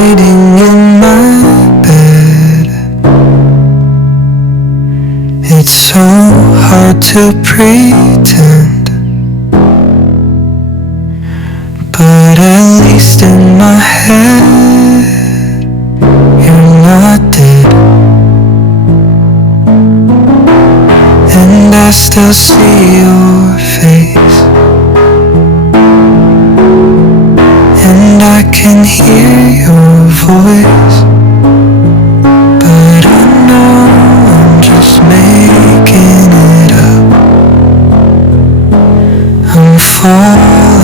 hiding in my bed. It's so hard to pretend, but at least in my head you're not dead. And I still see your face, and I can hear your voice